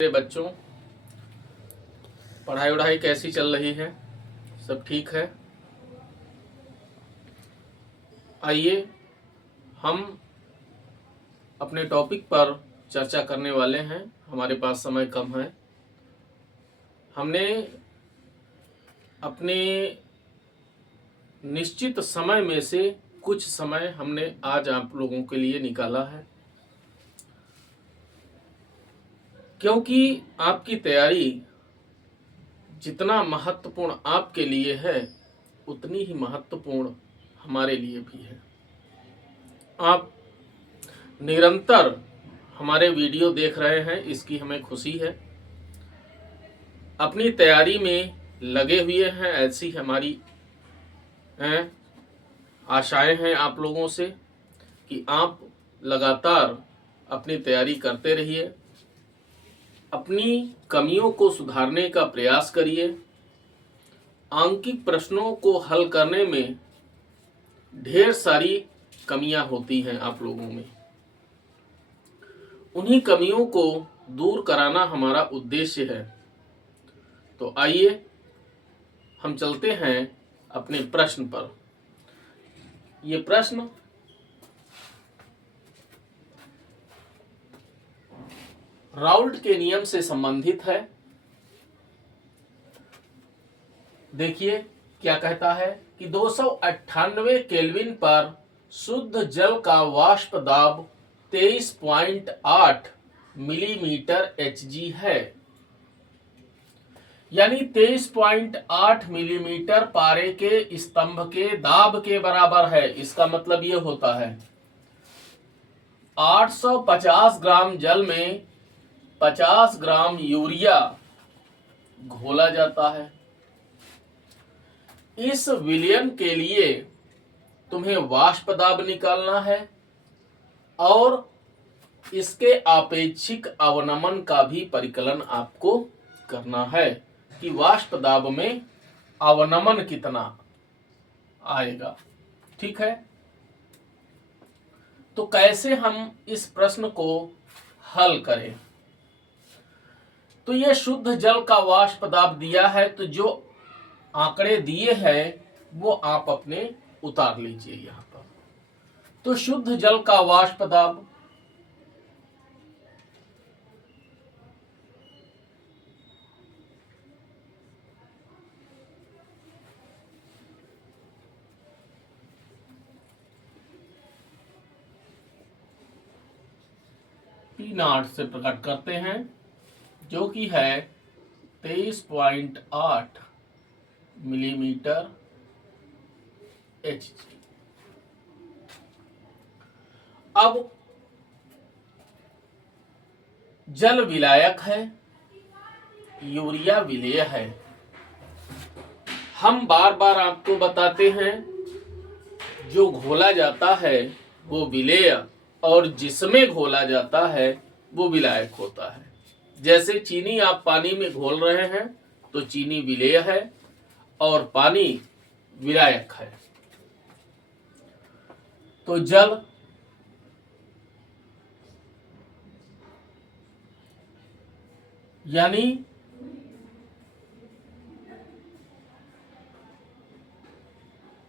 मेरे बच्चों, पढ़ाई वढ़ाई कैसी चल रही है? सब ठीक है? आइए हम अपने टॉपिक पर चर्चा करने वाले हैं। हमारे पास समय कम है। हमने अपने निश्चित समय में से कुछ समय हमने आज आप लोगों के लिए निकाला है, क्योंकि आपकी तैयारी जितना महत्वपूर्ण आपके लिए है उतनी ही महत्वपूर्ण हमारे लिए भी है। आप निरंतर हमारे वीडियो देख रहे हैं, इसकी हमें खुशी है। अपनी तैयारी में लगे हुए हैं, ऐसी हमारी आशाएं हैं आप लोगों से कि आप लगातार अपनी तैयारी करते रहिए, अपनी कमियों को सुधारने का प्रयास करिए। आंकिक प्रश्नों को हल करने में ढेर सारी कमियां होती हैं आप लोगों में। उन्हीं कमियों को दूर कराना हमारा उद्देश्य है। तो आइए हम चलते हैं अपने प्रश्न पर। ये प्रश्न राउल्ट के नियम से संबंधित है। देखिए क्या कहता है कि 298 केल्विन पर शुद्ध जल का वाष्प दाब 23.8 मिलीमीटर Hg है, यानी 23.8 मिलीमीटर पारे के स्तंभ के दाब के बराबर है। इसका मतलब यह होता है 850 ग्राम जल में 50 ग्राम यूरिया घोला जाता है। इस विलयन के लिए तुम्हें वाष्प दाब निकालना है और इसके आपेक्षिक अवनमन का भी परिकलन आपको करना है कि वाष्प दाब में अवनमन कितना आएगा। ठीक है, तो कैसे हम इस प्रश्न को हल करें? तो यह शुद्ध जल का वाष्प दाब दिया है, तो जो आंकड़े दिए हैं वो आप अपने उतार लीजिए यहां पर। तो शुद्ध जल का वाष्प दाब P0 से प्रकट करते हैं, जो कि है 23.8 मिलीमीटर Hg। अब जल विलायक है, यूरिया विलेय है। हम बार बार आपको बताते हैं जो घोला जाता है वो विलेय और जिसमें घोला जाता है वो विलायक होता है। जैसे चीनी आप पानी में घोल रहे हैं तो चीनी विलेय है और पानी विलायक है। तो जल यानी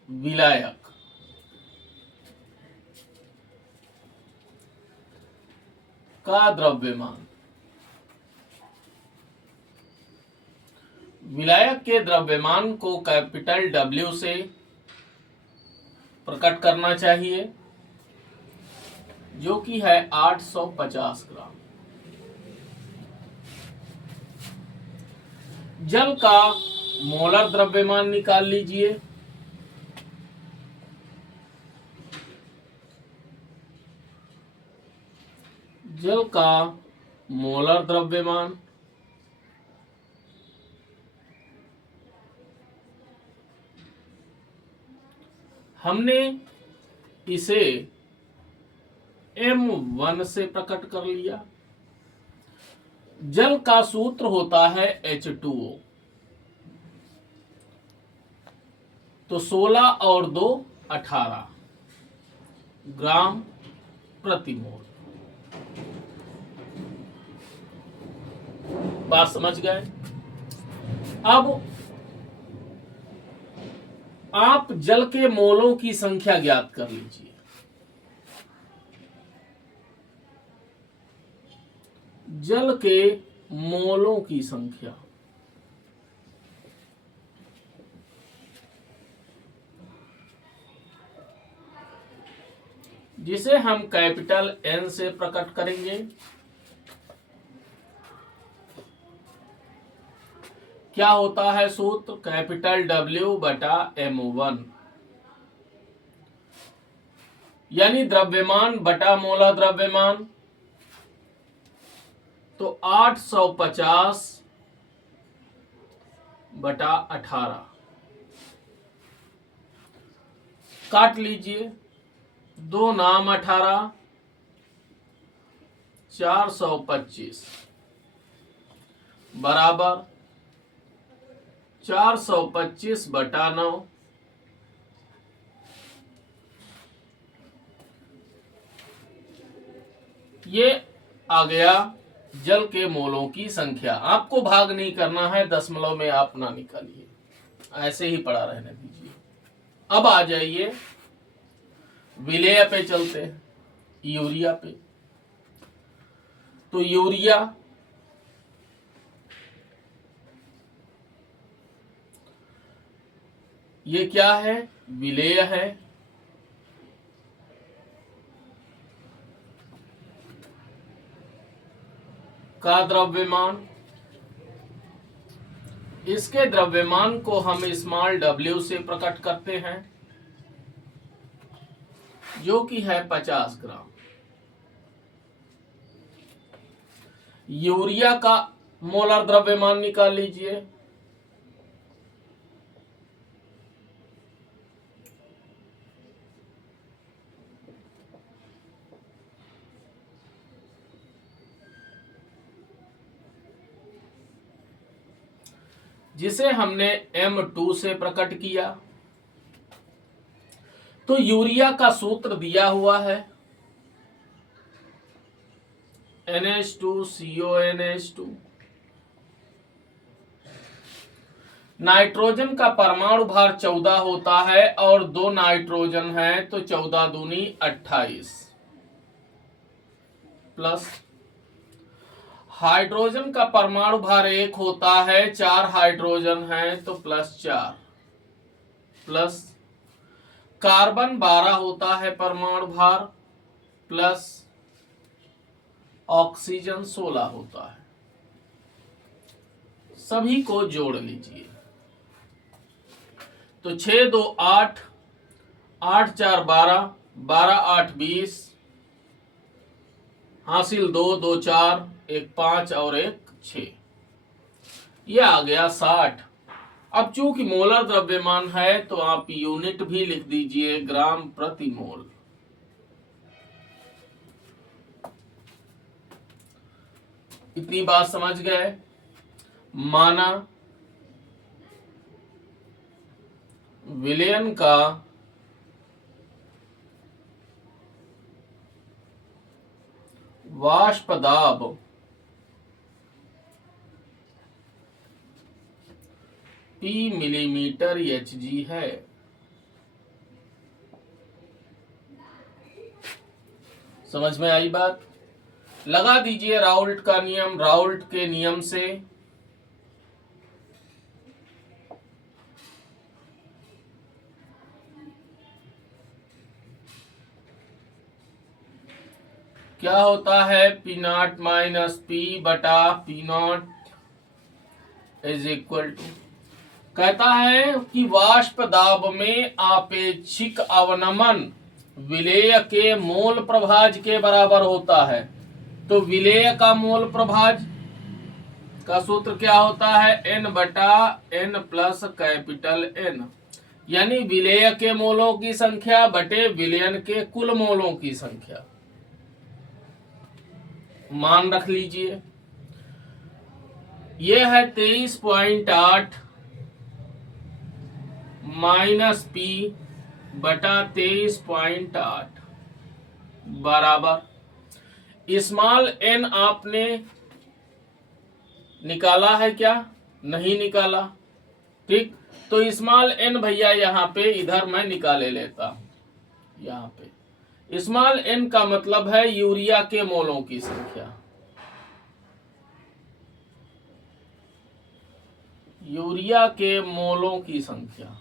विलायक का द्रव्यमान, विलायक के द्रव्यमान को कैपिटल W से प्रकट करना चाहिए, जो कि है 850 ग्राम। जल का मोलर द्रव्यमान निकाल लीजिए। जल का मोलर द्रव्यमान हमने इसे M1 से प्रकट कर लिया। जल का सूत्र होता है H2O, तो 16 और 2 18 ग्राम प्रति मोल। बात समझ गए। अब आप जल के मोलों की संख्या ज्ञात कर लीजिए। जल के मोलों की संख्या, जिसे हम कैपिटल N से प्रकट करेंगे। क्या होता है सूत्र? कैपिटल W बटा M1, यानी द्रव्यमान बटा मोला द्रव्यमान। तो 850 बटा 18 काट लीजिए, 2 नाम 18, 425 बराबर 425 बटा 9। ये आ गया जल के मोलों की संख्या। आपको भाग नहीं करना है, दशमलव में आप ना निकालिए, ऐसे ही पड़ा रहने दीजिए। अब आ जाइए विलेय पे चलते हैं, यूरिया पे। तो यूरिया ये क्या है? विलेय है। का द्रव्यमान, इसके द्रव्यमान को हम स्मॉल w से प्रकट करते हैं, जो कि है 50 ग्राम। यूरिया का मोलर द्रव्यमान निकाल लीजिए। जिसे हमने M2 से प्रकट किया। तो यूरिया का सूत्र दिया हुआ है, NH2CONH2। नाइट्रोजन का परमाणु भार 14 होता है और 2 नाइट्रोजन है, तो 14 दूनी 28 प्लस हाइड्रोजन का परमाणु भार 1 होता है, 4 हाइड्रोजन है, तो +4 प्लस कार्बन 12 होता है परमाणु भार, प्लस ऑक्सीजन 16 होता है। सभी को जोड़ लीजिए। तो 6 2 8, 8 4 12, 12 8 20, हासिल 2 2 4, 1 5 और 1 6, यह आ गया 60। अब चूंकि मोलर द्रव्यमान है तो आप यूनिट भी लिख दीजिए, ग्राम प्रति मोल। इतनी बात समझ गए। माना विलयन का वाष्प दाब P मिलीमीटर Hg है। समझ में आई बात? लगा दीजिए राउल्ट का नियम। राउल्ट के नियम से क्या होता है? P0 माइनस P बटा P0 इज इक्वल टू, कहता है कि वाष्प दाब में आपेक्षिक अवनमन विलेय के मोल प्रभाज के बराबर होता है। तो विलेय का मोल प्रभाज का सूत्र क्या होता है? N बटा N प्लस कैपिटल N, यानी विलेय के मोलों की संख्या बटे विलयन के कुल मोलों की संख्या। मान रख लीजिए, यह है 23.8 माइनस P बटा 23.8 बराबर स्मॉल n आपने निकाला है क्या? नहीं निकाला। ठीक, तो स्मॉल n भैया यहाँ पे इधर मैं निकाले लेता। यहाँ पे स्मॉल n का मतलब है यूरिया के मोलों की संख्या। यूरिया के मोलों की संख्या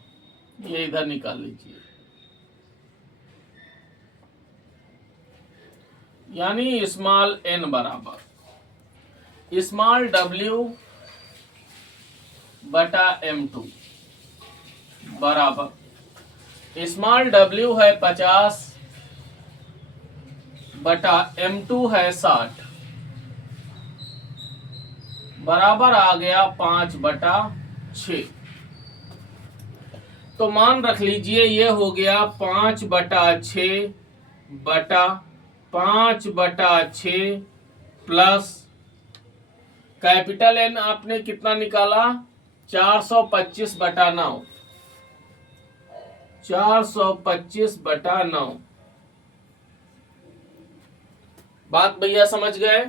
ये इधर निकाल लीजिए। यानी स्मॉल n बराबर स्मॉल w बटा m2 बराबर स्मॉल w है 50 बटा m2 है 60 बराबर आ गया 5/6। तो मान रख लीजिए ये हो गया 5/6 बटा 5/6 प्लस कैपिटल N आपने कितना निकाला? 425/9। 425/9। बात भैया समझ गए?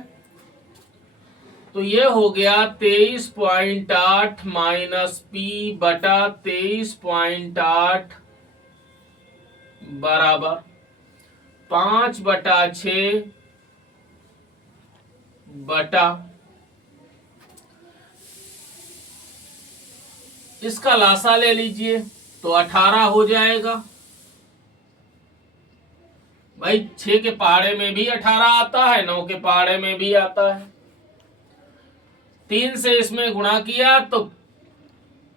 तो ये हो गया 23.8 माइनस P बटा 23.8 बराबर 5/6 बटा, इसका लासा ले लीजिए तो 18 हो जाएगा। भाई 6 के पहाड़े में भी 18 आता है, 9 के पहाड़े में भी आता है। 3 से इसमें गुणा किया तो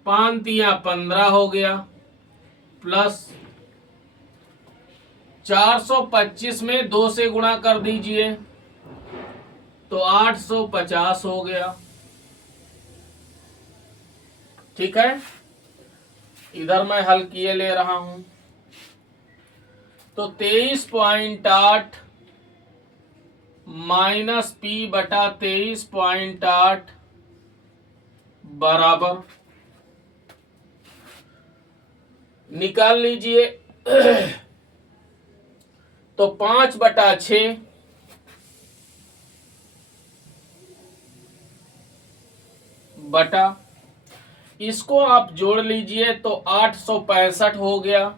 5 तिया 15 हो गया प्लस 425 में 2 से गुणा कर दीजिए तो 850 हो गया। ठीक है, इधर मैं हल किए ले रहा हूं। तो 23.8 माइनस P बटा 23.8 बराबर निकाल लीजिए तो 5/6 बटा, इसको आप जोड़ लीजिए तो 865 हो गया।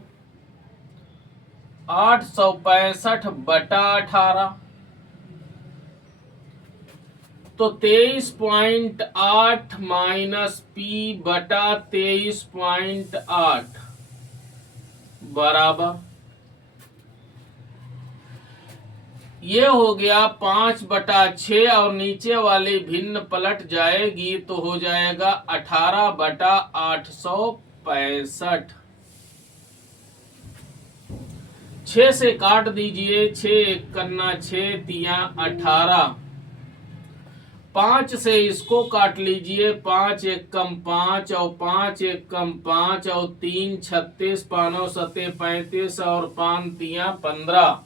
865/18 तो 23.8 माइनस P बटा 23.8 बराबर ये हो गया 5/6 और नीचे वाली भिन्न पलट जाएगी तो हो जाएगा 18/865। 6 से काट दीजिए, 6 एक करना 6 तिया 18। 5 से इसको काट लीजिए, 5 एक कम 5 और 5 एक कम 5 और 3 36 5 7 35 और 5 तिया 15।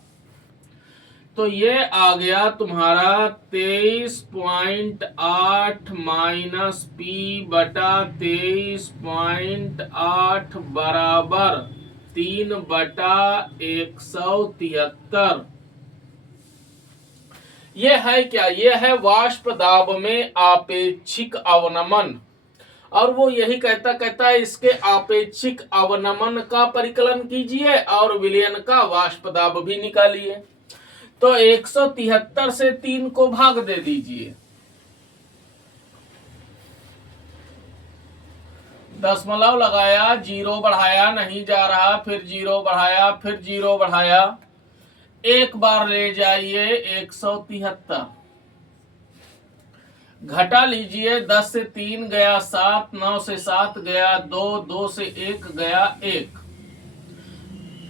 तो ये आ गया तुम्हारा 23.8 माइनस P बटा 23.8 बराबर 3/173। ये है क्या? ये है वाष्प दाब में आपेक्षिक अवनमन। और वो यही कहता है इसके आपेक्षिक अवनमन का परिकलन कीजिए और विलयन का वाष्प दाब भी निकालिए। तो 173 से 3 को भाग दे दीजिए, दशमलव लगाया, 0 बढ़ाया, नहीं जा रहा, फिर 0 बढ़ाया, फिर 0 बढ़ाया, एक बार ले जाइए 173। घटा लीजिए, 10 से 3 गया 7, 9 से 7 गया 2, 2 से 1 गया 1,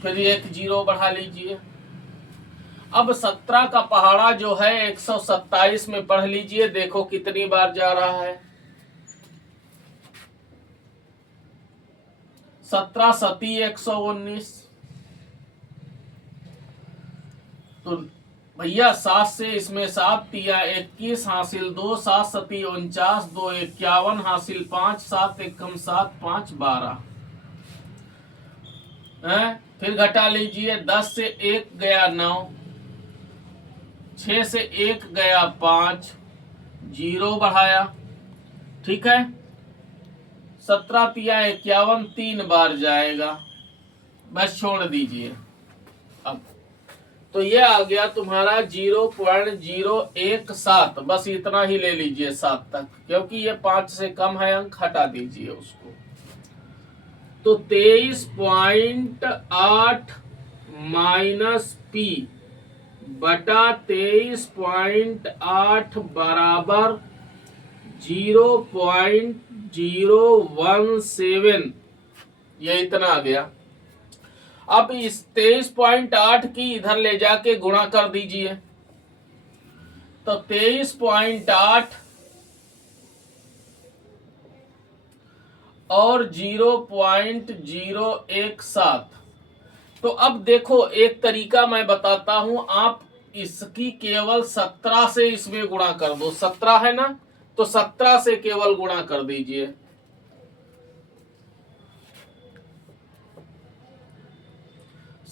फिर एक 0 बढ़ा लीजिए। अब 17 का पहाड़ा जो है 127 में पढ़ लीजिए, देखो कितनी बार जा रहा है। 17 सती 119। तो भैया 7 से इसमें 7 तिया 21 हासिल 2, 7 सती 49, 2 51 हासिल 5, 7 एकम 7 5 12 है। फिर घटा लीजिए, 10 से 1 गया 9, 6 से 1 गया 5, 0 बढ़ाया, ठीक है, 17 तिया 51, 3 बार जाएगा, बस छोड़ दीजिए। अब तो ये आ गया तुम्हारा 0.017, बस इतना ही ले लीजिए 7 तक, क्योंकि ये 5 से कम है अंक, हटा दीजिए उसको। तो 23.8 माइनस पी बटा 23.8 बराबर 0.017, ये इतना आ गया। अब इस 23.8 की इधर ले जाके गुणा कर दीजिए, तो 23.8 और 0.017। तो अब देखो, एक तरीका मैं बताता हूं, आप इसकी केवल 17 से इसमें गुणा कर दो। 17 है ना, तो 17 से केवल गुणा कर दीजिए।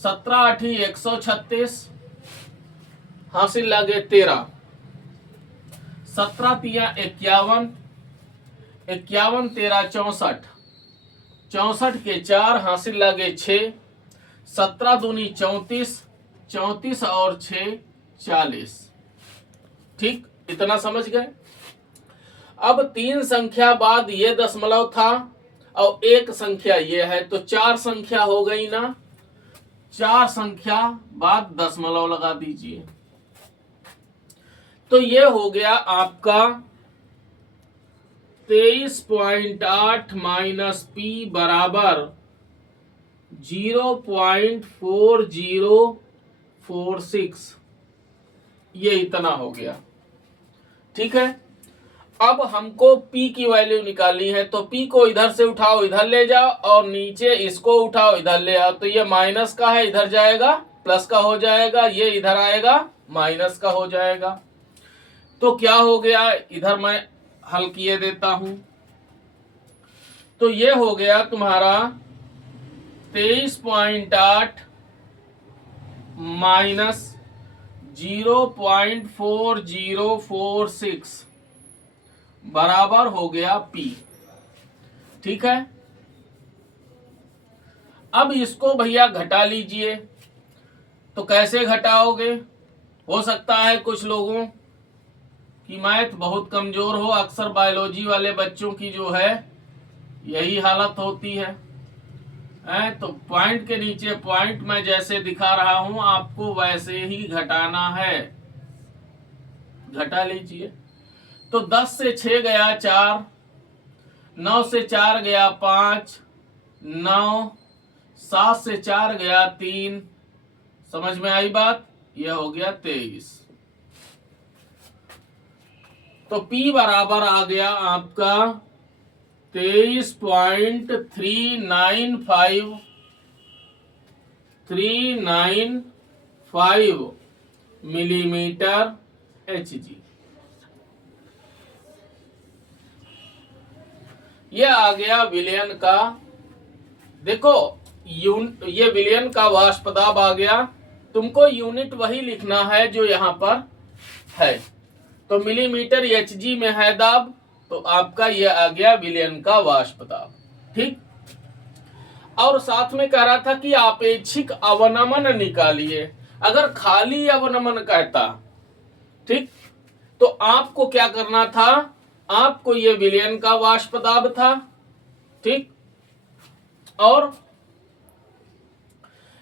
17 8 136, हासिल लगे 13, 17 तिया 51, 51 13 64, 64 के 4, हासिल लगे 6, 17 दूनी 34, 34 और 6 40। ठीक, इतना समझ गए। अब 3 संख्या बाद ये दशमलव था और 1 संख्या ये है, तो 4 संख्या हो गई ना। 4 संख्या बाद दशमलव लगा दीजिए, तो ये हो गया आपका 23.8 माइनस पी बराबर 0.4046, ये इतना हो गया। ठीक है, अब हमको P की वैल्यू निकालनी है, तो P को इधर से उठाओ इधर ले जाओ, और नीचे इसको उठाओ इधर ले आओ। तो ये माइनस का है, इधर जाएगा प्लस का हो जाएगा, ये इधर आएगा माइनस का हो जाएगा। तो क्या हो गया, इधर मैं हल किए देता हूं। तो ये हो गया तुम्हारा 23.8 माइनस 0.4046 बराबर हो गया P। ठीक है, अब इसको भैया घटा लीजिए। तो कैसे घटाओगे? हो सकता है कुछ लोगों की मैथ बहुत कमजोर हो, अक्सर बायोलॉजी वाले बच्चों की जो है यही हालत होती है। तो पॉइंट के नीचे पॉइंट मैं जैसे दिखा रहा हूं, आपको वैसे ही घटाना है। घटा लीजिए। तो 10 से 6 गया 4, 9 से 4 गया 5, 9, 7 से 4 गया 3, समझ में आई बात? यह हो गया 23। तो P बराबर आ गया आपका 23.395 मिलीमीटर Hg। ये आ गया विलयन का, देखो ये विलयन का वाष्पदाब आ गया। तुमको यूनिट वही लिखना है जो यहां पर है। तो मिलीमीटर Hg में है दाब, तो आपका ये आ गया विलयन का वाष्पदाब। ठीक, और साथ में कह रहा था कि आपेक्षिक अवनमन निकालिए। अगर खाली अवनमन कहता, ठीक, तो आपको क्या करना था, आपको ये विलयन का वाष्पदाब था, ठीक, और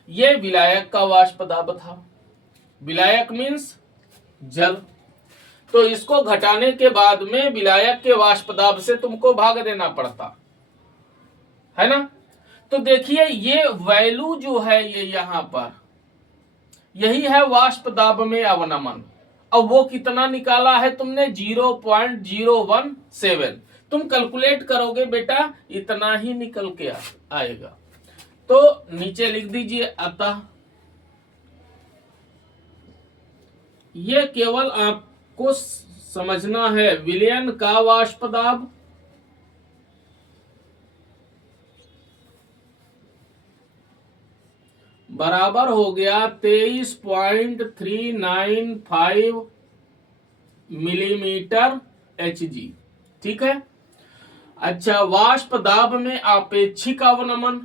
ये विलायक का वाष्पदाब था। विलायक मीन्स जल। तो इसको घटाने के बाद में विलायक के वाष्पदाब से तुमको भाग देना पड़ता है ना। तो देखिए ये वैल्यू जो है ये यहां पर यही है वाष्पदाब में अवनमन। अब वो कितना निकाला है तुमने? 0.017। तुम कैलकुलेट करोगे बेटा इतना ही निकल के आएगा। तो नीचे लिख दीजिए अतः। ये केवल आपको समझना है, विलयन का वाष्पदाब बराबर हो गया 23.395 मिलीमीटर Hg। ठीक है, अच्छा, वाष्प दाब में आपेक्षिक अवनमन,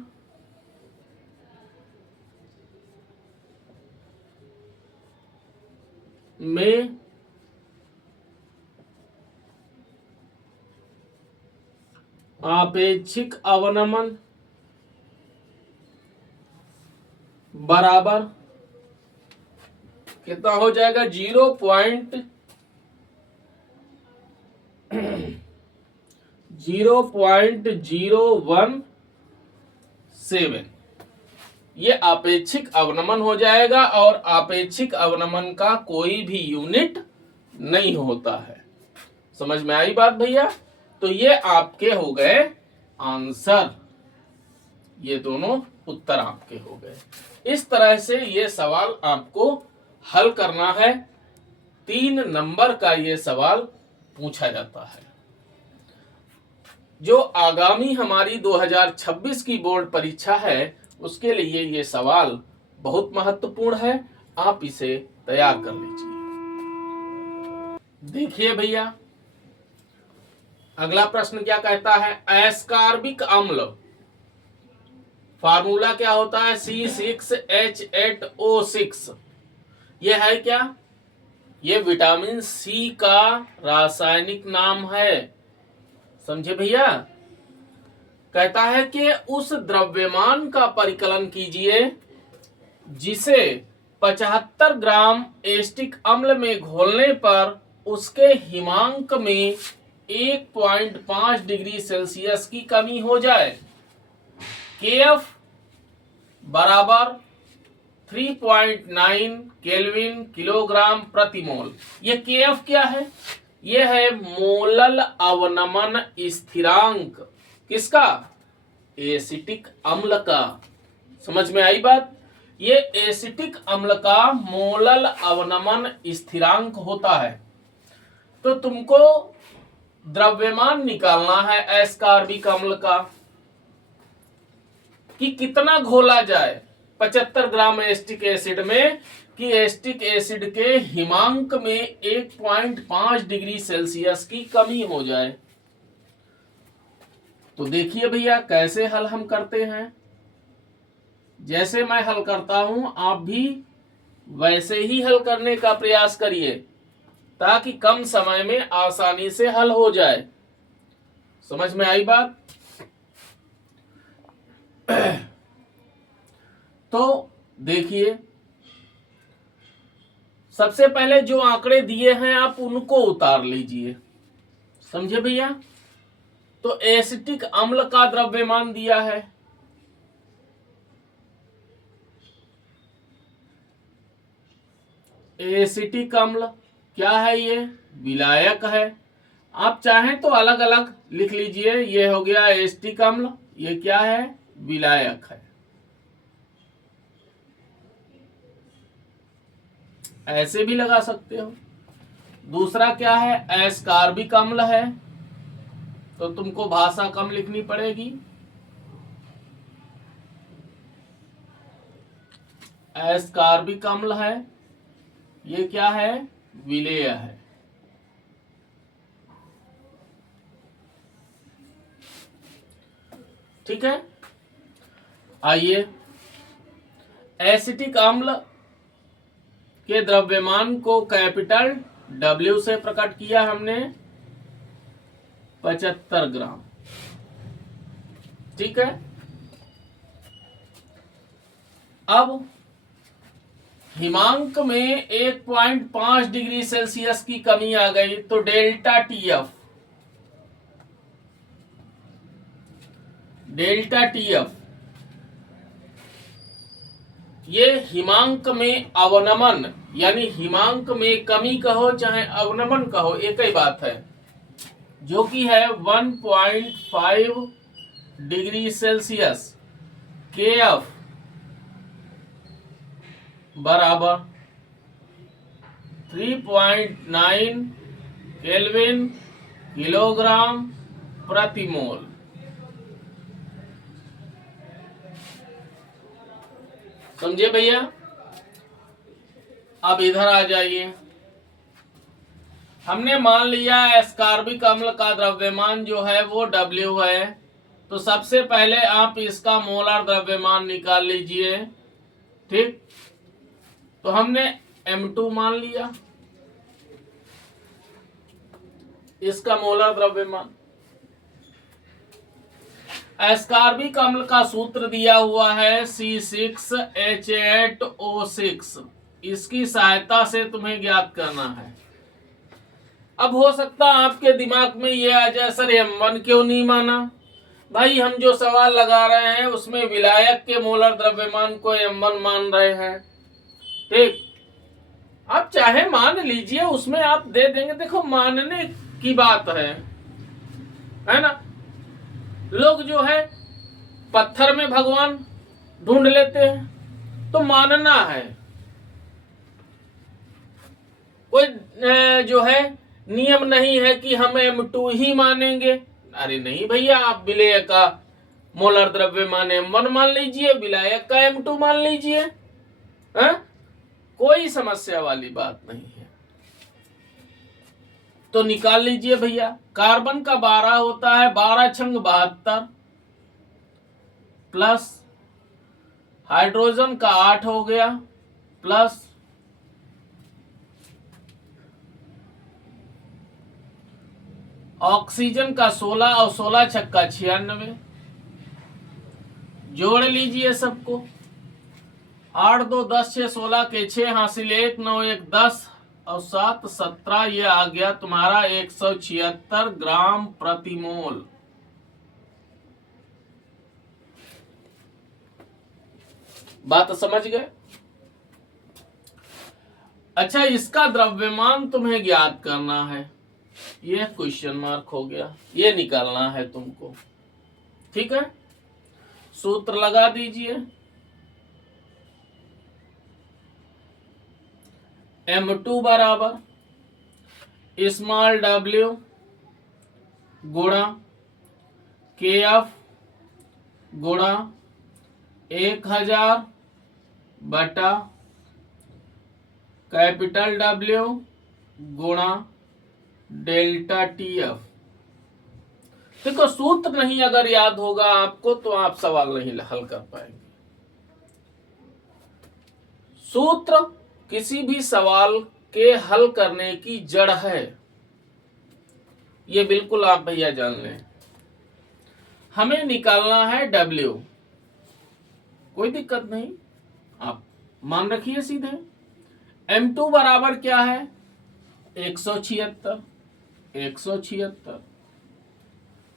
में आपेक्षिक अवनमन बराबर कितना हो जाएगा? 0.017। ये अपेक्षिक अवनमन हो जाएगा और अपेक्षिक अवनमन का कोई भी यूनिट नहीं होता है। समझ में आई बात भैया? तो ये आपके हो गए आंसर, ये दोनों उत्तर आपके हो गए। इस तरह से ये सवाल आपको हल करना है। 3 नंबर का ये सवाल पूछा जाता है। जो आगामी हमारी 2026 की बोर्ड परीक्षा है उसके लिए ये सवाल बहुत महत्वपूर्ण है। आप इसे तैयार कर लीजिए। देखिए भैया, अगला प्रश्न क्या कहता है? एस्कॉर्बिक अम्ल, फार्मूला क्या होता है? C6H8O6। ये है क्या? ये विटामिन सी का रासायनिक नाम है। समझे भैया? कहता है कि उस द्रव्यमान का परिकलन कीजिए जिसे 75 ग्राम एस्टिक अम्ल में घोलने पर उसके हिमांक में 1.5 डिग्री सेल्सियस की कमी हो जाए। KF बराबर 3.9 केल्विन किलोग्राम प्रति मोल। ये KF क्या है? ये है मोलल अवनमन स्थिरांक। किसका? एसिटिक अम्ल का। समझ में आई बात? ये एसिटिक अम्ल का मोलल अवनमन स्थिरांक होता है। तो तुमको द्रव्यमान निकालना है एस्कॉर्बिक अम्ल का कि कितना घोला जाए 75 ग्राम एस्टिक एसिड में, कि एस्टिक एसिड के हिमांक में 1.5 डिग्री सेल्सियस की कमी हो जाए। तो देखिए भैया कैसे हल हम करते हैं। जैसे मैं हल करता हूं आप भी वैसे ही हल करने का प्रयास करिए ताकि कम समय में आसानी से हल हो जाए। समझ में आई बात? तो देखिए, सबसे पहले जो आंकड़े दिए हैं आप उनको उतार लीजिए। समझे भैया? तो एसिटिक अम्ल का द्रव्यमान दिया है, एसिटिक अम्ल क्या है? ये विलायक है। आप चाहें तो अलग अलग लिख लीजिए। ये हो गया एसिटिक अम्ल, ये क्या है? विलायक है। ऐसे भी लगा सकते हो। दूसरा क्या है? एस्कॉर्बिक अम्ल है, तो तुमको भाषा कम लिखनी पड़ेगी। एस्कॉर्बिक अम्ल है, ये क्या है? विलेय है। ठीक है, आइए एसिटिक अम्ल के द्रव्यमान को कैपिटल W से प्रकट किया हमने, 75 ग्राम। ठीक है, अब हिमांक में 1.5 डिग्री सेल्सियस की कमी आ गई, तो डेल्टा TF ये हिमांक में अवनमन, यानी हिमांक में कमी कहो चाहे अवनमन कहो एक ही बात है, जो कि है 1.5 डिग्री सेल्सियस। KF बराबर 3.9 केल्विन किलोग्राम प्रति मोल। समझे भैया? अब इधर आ जाइए। हमने मान लिया एस्कॉर्बिक अम्ल का द्रव्यमान जो है वो W है, तो सबसे पहले आप इसका मोलर द्रव्यमान निकाल लीजिए। ठीक, तो हमने M2 मान लिया, इसका मोलर द्रव्यमान। एस्कॉर्बिक अम्ल का सूत्र दिया हुआ है C6H8O6, इसकी सहायता से तुम्हें ज्ञात करना है। अब हो सकता है आपके दिमाग में ये आ जाए, सर M1 क्यों नहीं माना? भाई हम जो सवाल लगा रहे हैं उसमें विलायक के मोलर द्रव्यमान को M1 मान रहे हैं। ठीक, आप चाहे मान लीजिए, उसमें आप दे देंगे। देखो मानने की बात है ना। लोग जो है पत्थर में भगवान ढूंढ लेते हैं, तो मानना है। कोई जो है नियम नहीं है कि हम M2 ही मानेंगे। अरे नहीं भैया, आप विलायक का मोलर द्रव्यमान M1 मान लीजिए, विलायक का M2 मान लीजिए, कोई समस्या वाली बात नहीं है। तो निकाल लीजिए भैया। कार्बन का 12 होता है, 12 छंग 72, प्लस हाइड्रोजन का 8 हो गया, प्लस ऑक्सीजन का 16 और 16 छक्का 96। जोड़ लीजिए सबको। 8 2 10 6 16 के 6 हासिल 1 9 1 10 और 7 17, ये आ गया तुम्हारा 176 ग्राम प्रति मोल। बात समझ गए? अच्छा, इसका द्रव्यमान तुम्हें ज्ञात करना है, ये क्वेश्चन मार्क हो गया, ये निकालना है तुमको। ठीक है, सूत्र लगा दीजिए। M2 बराबर स्मॉल w गुणा KF गुणा 1000 बटा कैपिटल W गुणा डेल्टा TF। देखो सूत्र नहीं अगर याद होगा आपको तो आप सवाल नहीं हल कर पाएंगे। सूत्र किसी भी सवाल के हल करने की जड़ है, ये बिल्कुल आप भैया जान लें। हमें निकालना है W, कोई दिक्कत नहीं, आप मान रखिए सीधे। M2 बराबर क्या है? 176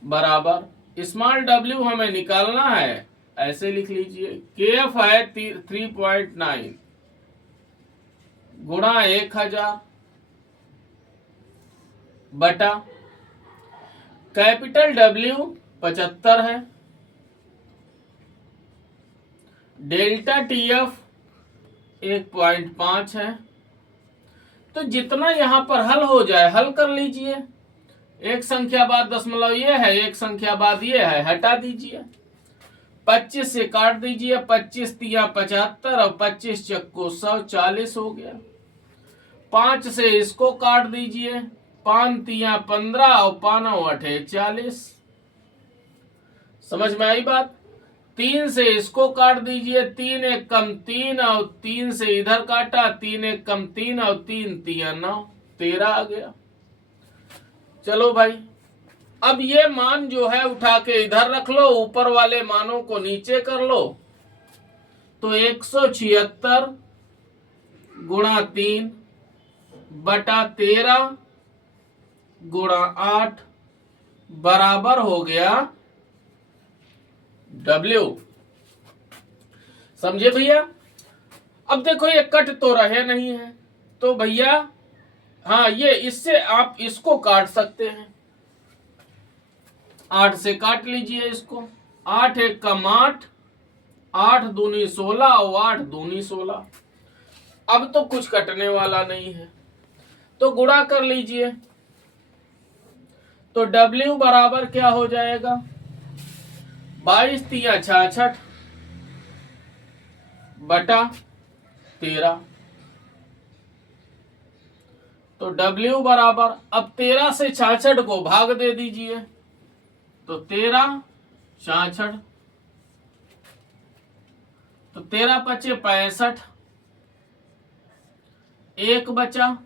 बराबर स्मॉल w हमें निकालना है, ऐसे लिख लीजिए। KF है 3.9 गुणा 1000 बटा कैपिटल W 75 है, डेल्टा TF 1.5 है। तो जितना यहां पर हल हो जाए हल कर लीजिए। एक संख्या बाद दशमलव ये है, एक संख्या बाद ये है, हटा दीजिए। 25 से काट दीजिए, 25 तिया 75 और 25 चक्को 140 हो गया। 5 से इसको काट दीजिए, 5 तिया 15 और 5 8 40। समझ में आई बात? 3 से इसको काट दीजिए, 3 1 कम 3 और 3 से इधर काटा, 3 1 कम 3 और 3 तिया 9, 13 आ गया। चलो भाई, अब ये मान जो है उठा के इधर रख लो, ऊपर वाले मानों को नीचे कर लो। तो 176 गुणा 3 बटा 13 गुणा 8 बराबर हो गया W। समझे भैया? अब देखो ये कट तो रहे नहीं है, तो भैया हाँ, ये इससे आप इसको काट सकते हैं। 8 से काट लीजिए इसको। 8 1 कम 8, 8 दूनी 16 और 8 दूनी 16। अब तो कुछ कटने वाला नहीं है, तो गुणा कर लीजिए। तो W बराबर क्या हो जाएगा? 22 तिया 66 बटा 13। तो W बराबर, अब 13 से 66 को भाग दे दीजिए, तो 13 66, तो 13 पचे 65, एक बचा,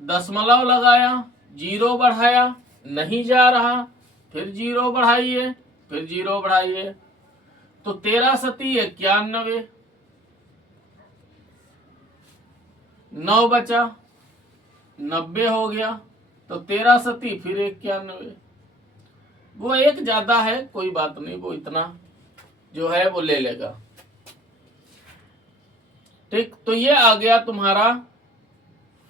दशमलव लगाया, जीरो बढ़ाया, नहीं जा रहा, फिर जीरो बढ़ाइए, फिर जीरो बढ़ाइए, तो 13 सती 91, 9 बचा, 90 हो गया, तो 13 सती फिर 91। वो एक ज्यादा है, कोई बात नहीं, वो इतना जो है वो ले लेगा। ठीक, तो ये आ गया तुम्हारा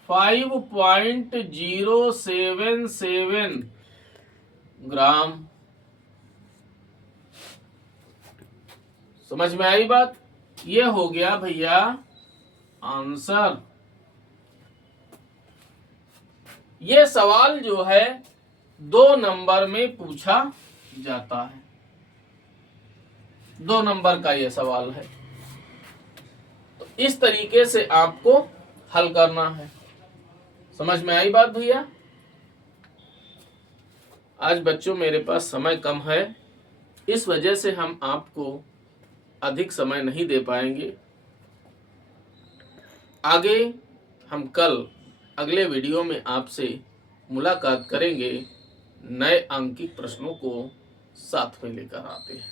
5.077 ग्राम। समझ में आई बात? ये हो गया भैया आंसर। ये सवाल जो है 2 नंबर में पूछा जाता है, 2 नंबर का ये सवाल है। तो इस तरीके से आपको हल करना है। समझ में आई बात भैया? आज बच्चों मेरे पास समय कम है, इस वजह से हम आपको अधिक समय नहीं दे पाएंगे। आगे हम कल अगले वीडियो में आपसे मुलाकात करेंगे, नए अंकित प्रश्नों को साथ में लेकर आते हैं।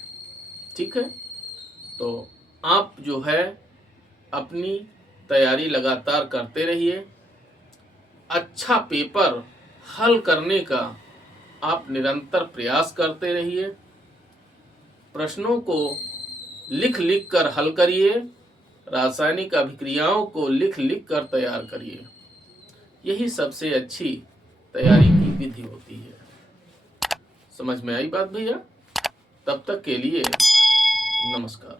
ठीक है, तो आप जो है अपनी तैयारी लगातार करते रहिए। अच्छा पेपर हल करने का आप निरंतर प्रयास करते रहिए। प्रश्नों को लिख लिख कर हल करिए, रासायनिक अभिक्रियाओं को लिख लिख कर तैयार करिए। यही सबसे अच्छी तैयारी की विधि होती है। समझ में आई बात भैया? तब तक के लिए नमस्कार।